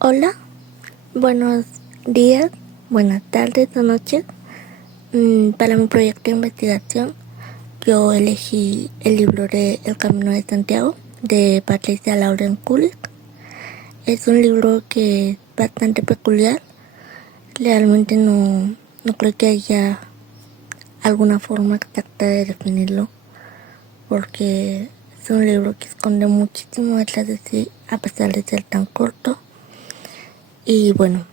Hola, buenos días, buenas tardes o noches. Para mi proyecto de investigación, yo elegí el libro de El Camino de Santiago de Patricia Lauren Kulik. Es un libro que es bastante peculiar. Realmente no creo que haya alguna forma exacta de definirlo, porque es un libro que esconde muchísimo detrás de sí, a pesar de ser tan corto. Y bueno,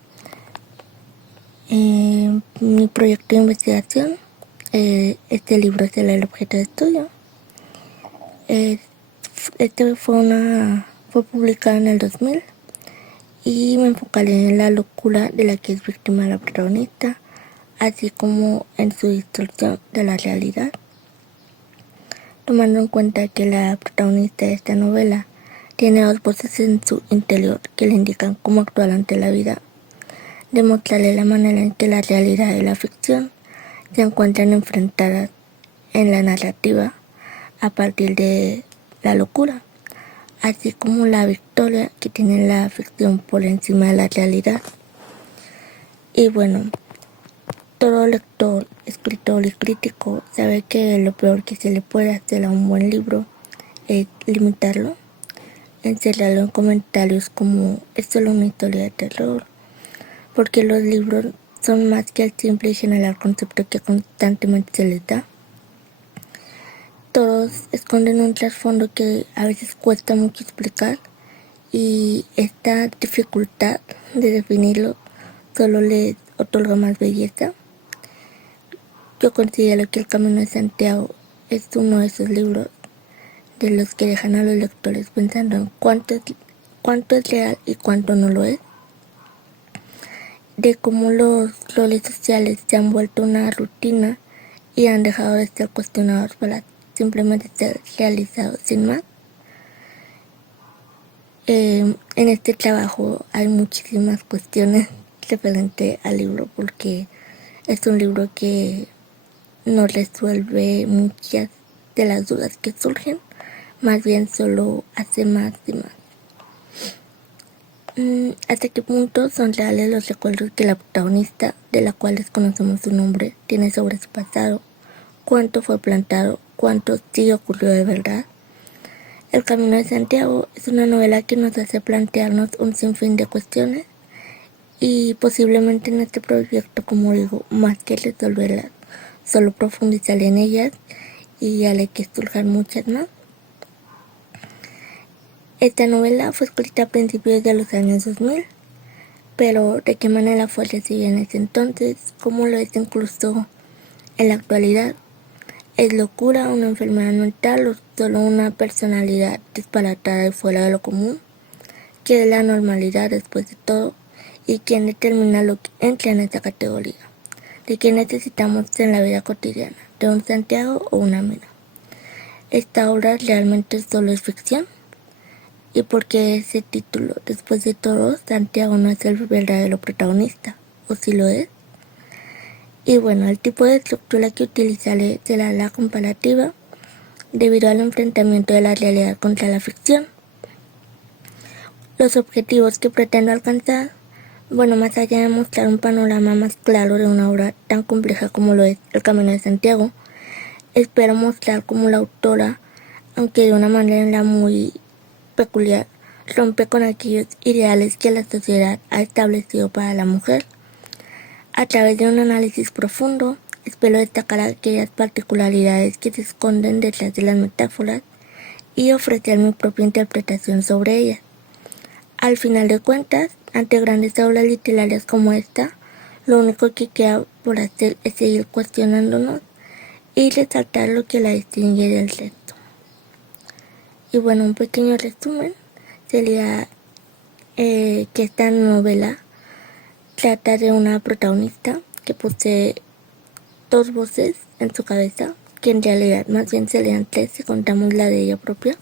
mi proyecto de investigación, este libro es el objeto de estudio. Este fue publicado en el 2000 y me enfocaré en la locura de la que es víctima la protagonista, así como en su distorsión de la realidad. Tomando en cuenta que la protagonista de esta novela tiene dos voces en su interior que le indican cómo actuar ante la vida, demostrarle la manera en que la realidad y la ficción se encuentran enfrentadas en la narrativa a partir de la locura, así como la victoria que tiene la ficción por encima de la realidad. Y bueno, todo lector, escritor y crítico sabe que lo peor que se le puede hacer a un buen libro es limitarlo, encerrarlo en comentarios como es solo una historia de terror, porque los libros son más que el simple y general concepto que constantemente se les da. Todos esconden un trasfondo que a veces cuesta mucho explicar, y esta dificultad de definirlo solo les otorga más belleza. Yo considero que El Camino de Santiago es uno de esos libros de los que dejan a los lectores pensando en cuánto es real y cuánto no lo es, de cómo los roles sociales se han vuelto una rutina y han dejado de ser cuestionados para simplemente ser realizados sin más. En este trabajo hay muchísimas cuestiones referente al libro, porque es un libro que no resuelve muchas de las dudas que surgen, más bien solo hace más y más. ¿Hasta qué punto son reales los recuerdos que la protagonista, de la cual desconocemos su nombre, tiene sobre su pasado? ¿Cuánto fue plantado? ¿Cuánto sí ocurrió de verdad? El Camino de Santiago es una novela que nos hace plantearnos un sinfín de cuestiones, y posiblemente en este proyecto, como digo, más que resolverlas, solo profundizaré en ellas y haré que surjan muchas más. Esta novela fue escrita a principios de los años 2000, pero de qué manera fue recibida en ese entonces, cómo lo es incluso en la actualidad. ¿Es locura, una enfermedad mental o solo una personalidad disparatada y fuera de lo común? ¿Qué es la normalidad después de todo? ¿Y quién determina lo que entra en esta categoría? ¿De qué necesitamos en la vida cotidiana? ¿De un Santiago o una Mina? ¿Esta obra realmente solo es ficción? ¿Y por qué ese título? Después de todo, Santiago no es el verdadero protagonista, ¿o si lo es? Y bueno, el tipo de estructura que utilizaré será la comparativa, debido al enfrentamiento de la realidad contra la ficción. Los objetivos que pretendo alcanzar, bueno, más allá de mostrar un panorama más claro de una obra tan compleja como lo es El Camino de Santiago, espero mostrar cómo la autora, aunque de una manera muy peculiar, rompe con aquellos ideales que la sociedad ha establecido para la mujer. A través de un análisis profundo, espero destacar aquellas particularidades que se esconden detrás de las metáforas y ofrecer mi propia interpretación sobre ellas. Al final de cuentas, ante grandes obras literarias como esta, lo único que queda por hacer es seguir cuestionándonos y resaltar lo que la distingue del resto. Y bueno, un pequeño resumen sería que esta novela trata de una protagonista que posee dos voces en su cabeza, que en realidad más bien serían tres si contamos la de ella propia,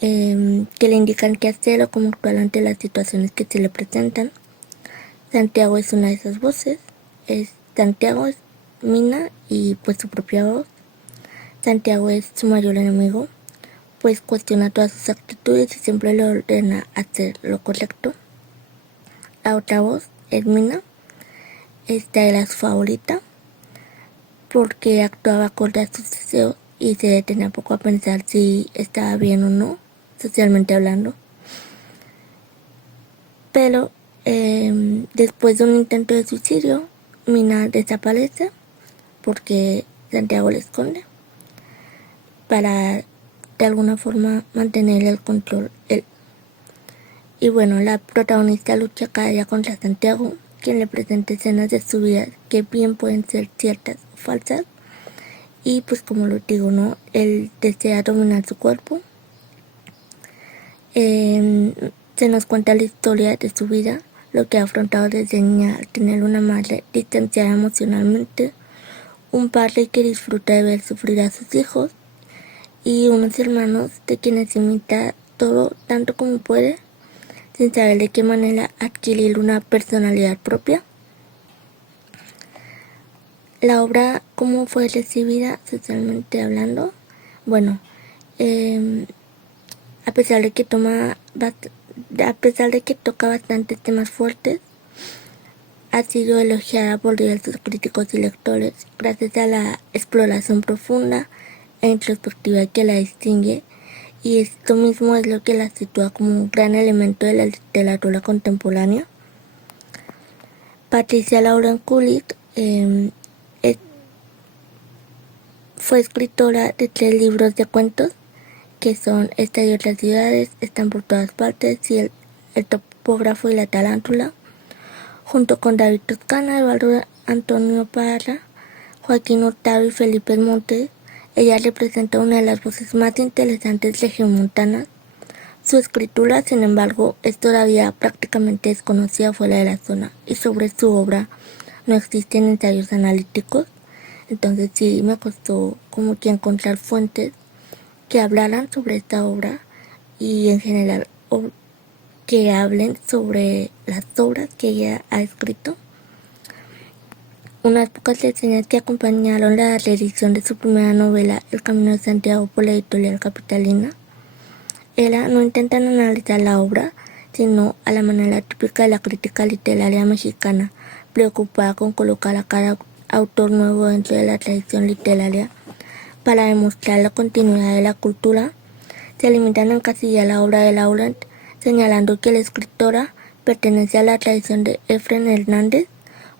que le indican qué hacer o cómo actuar ante las situaciones que se le presentan. Santiago es una de esas voces. Santiago es Mina y pues su propia voz. Santiago es su mayor enemigo, pues cuestiona todas sus actitudes y siempre le ordena hacer lo correcto. la otra voz, Edmina. Esta era su favorita porque actuaba acorde a sus deseos y se detenía poco a pensar si estaba bien o no, socialmente hablando. Pero después de un intento de suicidio, Mina desaparece porque Santiago la esconde para de alguna forma mantener el control él. Y bueno, la protagonista lucha cada día contra Santiago, quien le presenta escenas de su vida que bien pueden ser ciertas o falsas. Y pues como lo digo, ¿no? Él desea dominar su cuerpo. Se nos cuenta la historia de su vida, lo que ha afrontado desde niña al tener una madre distanciada emocionalmente, un padre que disfruta de ver sufrir a sus hijos y unos hermanos de quienes imita todo tanto como puede, sin saber de qué manera adquirir una personalidad propia. La obra, ¿cómo fue recibida socialmente hablando? Bueno, a pesar de que toca bastantes temas fuertes, ha sido elogiada por diversos críticos y lectores gracias a la exploración profunda e introspectiva que la distingue, y esto mismo es lo que la sitúa como un gran elemento de la literatura contemporánea. Patricia Lauren Kulik fue escritora de 3 libros de cuentos que son Esta y otras ciudades, Están por todas partes y el topógrafo y la tarántula, junto con David Toscana, Eduardo Antonio Parra, Joaquín Hurtado y Felipe Montes. Ella representa una de las voces más interesantes regiomontanas. Su escritura, sin embargo, es todavía prácticamente desconocida fuera de la zona, y sobre su obra no existen ensayos analíticos. Entonces sí me costó como que encontrar fuentes que hablaran sobre esta obra y en general que hablen sobre las obras que ella ha escrito. Unas pocas reseñas que acompañaron la reedición de su primera novela, El Camino de Santiago, por la editorial Capitalina, no intentan analizar la obra, sino a la manera típica de la crítica literaria mexicana, preocupada con colocar a cada autor nuevo dentro de la tradición literaria para demostrar la continuidad de la cultura. Se limitan a encasillar la obra de Laurent, señalando que la escritora pertenece a la tradición de Efrén Hernández,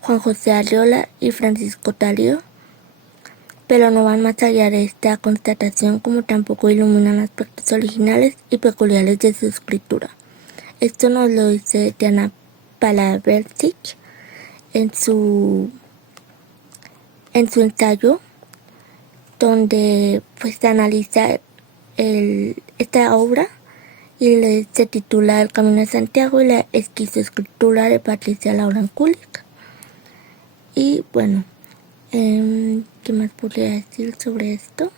Juan José Arriola y Francisco Tario, pero no van más allá de esta constatación, como tampoco iluminan aspectos originales y peculiares de su escritura. Esto nos lo dice Diana Palaversic en su ensayo, donde pues analiza esta obra y se titula El Camino de Santiago y la esquizoescritura de Patricia Lauren Kulik. Y bueno, ¿qué más podría decir sobre esto?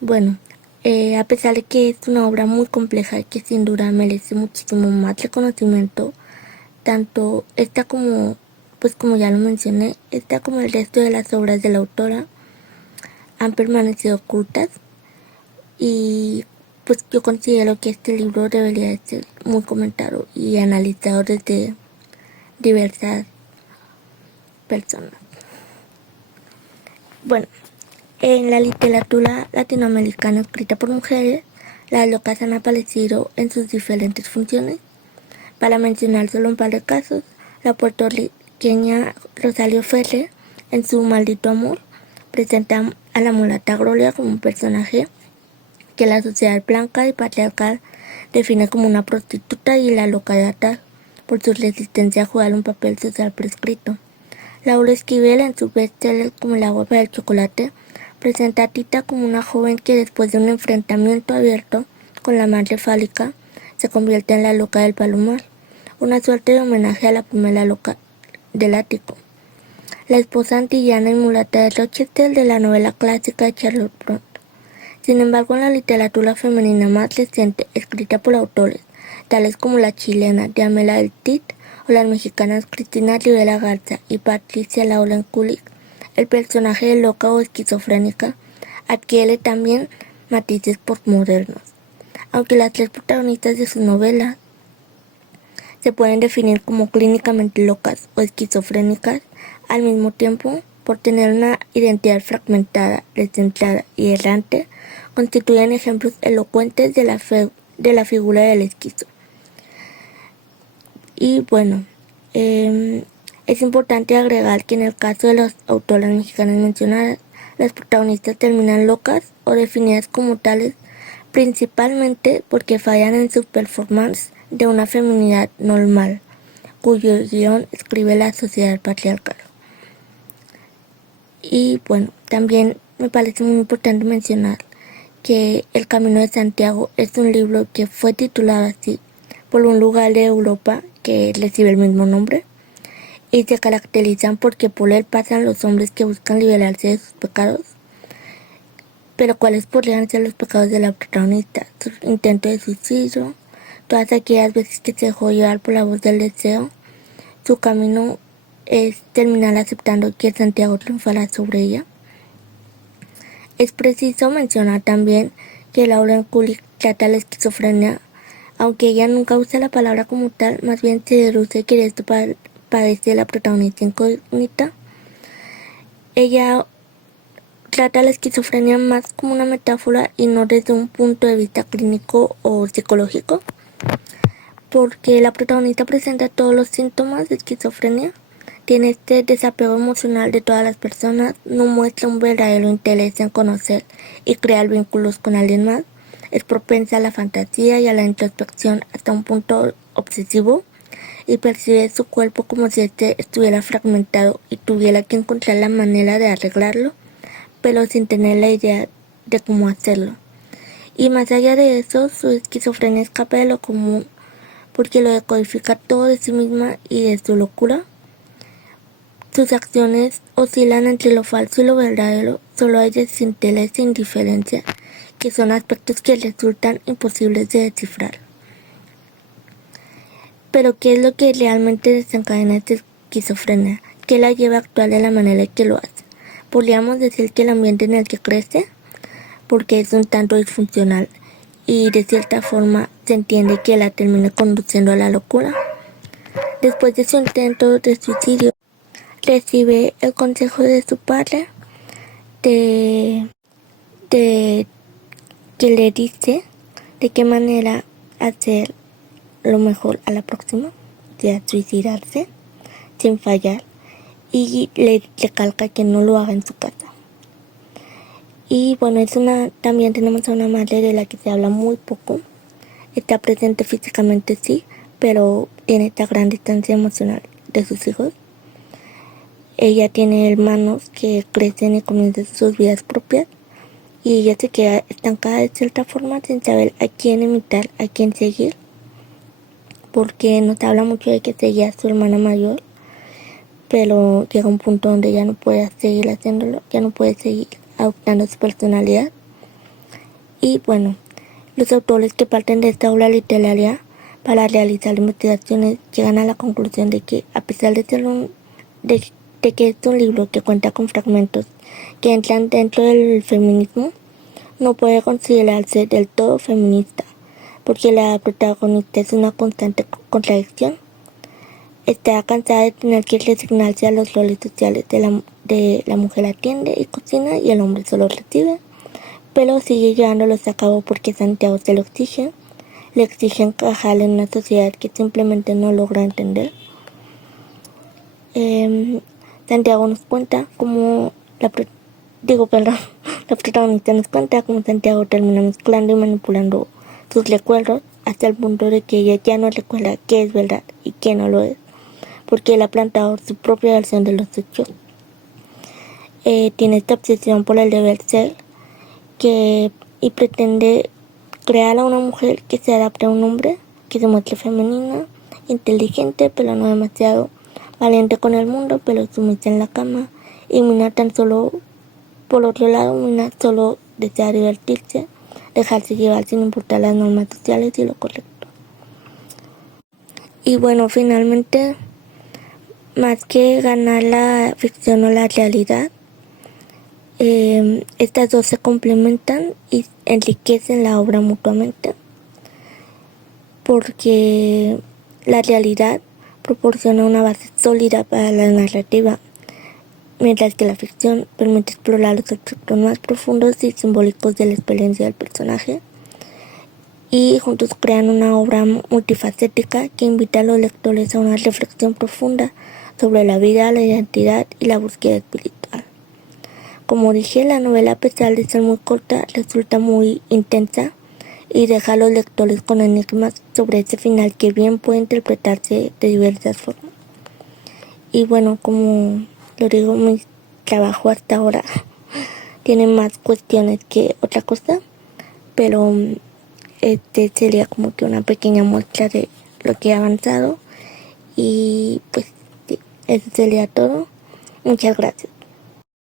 Bueno, a pesar de que es una obra muy compleja y que sin duda merece muchísimo más reconocimiento, tanto esta como, pues como ya lo mencioné, esta como el resto de las obras de la autora han permanecido ocultas, y pues yo considero que este libro debería ser muy comentado y analizado desde diversas personas. Bueno, en la literatura latinoamericana escrita por mujeres, las locas han aparecido en sus diferentes funciones. Para mencionar solo un par de casos, la puertorriqueña Rosario Ferrer, en su Maldito Amor, presenta a la mulata Gloria como un personaje que la sociedad blanca y patriarcal define como una prostituta, y la loca de atar por su resistencia a jugar un papel social prescrito. Laura Esquivel, en su bestseller Como el agua para el chocolate, presenta a Tita como una joven que, después de un enfrentamiento abierto con la madre fálica, se convierte en la loca del Palomar, una suerte de homenaje a la primera loca del ático. La esposa antillana y mulata de Rochester, de la novela clásica de Charlotte Brontë. Sin embargo, en la literatura femenina más reciente, escrita por autores tales como la chilena Diamela del Cid o las mexicanas Cristina Rivera Garza y Patricia Lauren Kulik, el personaje de loca o esquizofrénica adquiere también matices postmodernos. Aunque las 3 protagonistas de sus novelas se pueden definir como clínicamente locas o esquizofrénicas al mismo tiempo por tener una identidad fragmentada, descentrada y errante, constituyen ejemplos elocuentes de la figura del esquizo. Y bueno, es importante agregar que en el caso de las autoras mexicanas mencionadas, las protagonistas terminan locas o definidas como tales principalmente porque fallan en su performance de una feminidad normal, cuyo guión escribe la sociedad patriarcal. Y bueno, también me parece muy importante mencionar que El Camino de Santiago es un libro que fue titulado así por un lugar de Europa que recibe el mismo nombre y se caracterizan porque por él pasan los hombres que buscan liberarse de sus pecados. Pero ¿cuáles podrían ser los pecados de la protagonista? Su intento de suicidio, todas aquellas veces que se dejó llevar por la voz del deseo. Su camino es terminar aceptando que Santiago triunfará sobre ella. Es preciso mencionar también que Lauren Kulik trata la esquizofrenia, aunque ella nunca usa la palabra como tal, más bien se deduce que esto padece la protagonista incógnita. Ella trata la esquizofrenia más como una metáfora y no desde un punto de vista clínico o psicológico, porque la protagonista presenta todos los síntomas de esquizofrenia, tiene este desapego emocional de todas las personas, no muestra un verdadero interés en conocer y crear vínculos con alguien más, es propensa a la fantasía y a la introspección hasta un punto obsesivo y percibe su cuerpo como si este estuviera fragmentado y tuviera que encontrar la manera de arreglarlo, pero sin tener la idea de cómo hacerlo. Y más allá de eso, su esquizofrenia escapa de lo común porque lo decodifica todo de sí misma y de su locura. Sus acciones oscilan entre lo falso y lo verdadero, solo hay desinterés e indiferencia, que son aspectos que resultan imposibles de descifrar. Pero ¿qué es lo que realmente desencadena esta esquizofrenia? ¿Qué la lleva a actuar de la manera en que lo hace? Podríamos decir que el ambiente en el que crece, porque es un tanto disfuncional y de cierta forma se entiende que la termina conduciendo a la locura. Después de su intento de suicidio, recibe el consejo de su padre de que le dice de qué manera hacer lo mejor a la próxima, de suicidarse sin fallar, y le recalca que no lo haga en su casa. Y bueno, también tenemos a una madre de la que se habla muy poco, está presente físicamente sí, pero tiene esta gran distancia emocional de sus hijos. Ella tiene hermanos que crecen y comienzan sus vidas propias y ella se queda estancada de cierta forma sin saber a quién imitar, a quién seguir, porque nos habla mucho de que seguía a su hermana mayor, pero llega un punto donde ya no puede seguir haciéndolo, ya no puede seguir adoptando su personalidad. Y bueno, los autores que parten de esta obra literaria para realizar investigaciones llegan a la conclusión de que a pesar de ser de que es un libro que cuenta con fragmentos que entran dentro del feminismo, no puede considerarse del todo feminista, porque la protagonista es una constante contradicción. Está cansada de tener que resignarse a los roles sociales de la mujer atiende y cocina y el hombre solo recibe, pero sigue llevándolos a cabo porque Santiago se lo exige, le exige encajar en una sociedad que simplemente no logra entender. Santiago nos cuenta cómo la protagonista nos cuenta cómo Santiago termina mezclando y manipulando sus recuerdos hasta el punto de que ella ya no recuerda qué es verdad y qué no lo es, porque él ha plantado su propia versión de los hechos. Tiene esta obsesión por el deber ser y pretende crear a una mujer que se adapte a un hombre, que se muestre femenina, inteligente pero no demasiado, valiente con el mundo pero sumisa en la cama, y Mina tan solo, por otro lado, Mina solo desea divertirse, dejarse llevar sin importar las normas sociales y lo correcto. Y bueno, finalmente, más que ganar la ficción o la realidad, estas dos se complementan y enriquecen la obra mutuamente, porque La realidad proporciona una base sólida para la narrativa, mientras que la ficción permite explorar los aspectos más profundos y simbólicos de la experiencia del personaje, y juntos crean una obra multifacética que invita a los lectores a una reflexión profunda sobre la vida, la identidad y la búsqueda espiritual. Como dije, la novela, a pesar de ser muy corta, resulta muy intensa y deja a los lectores con enigmas sobre ese final que bien puede interpretarse de diversas formas. Y bueno, como lo digo, mi trabajo hasta ahora tiene más cuestiones que otra cosa, pero este sería como que una pequeña muestra de lo que he avanzado, y pues sí, eso sería todo. Muchas gracias.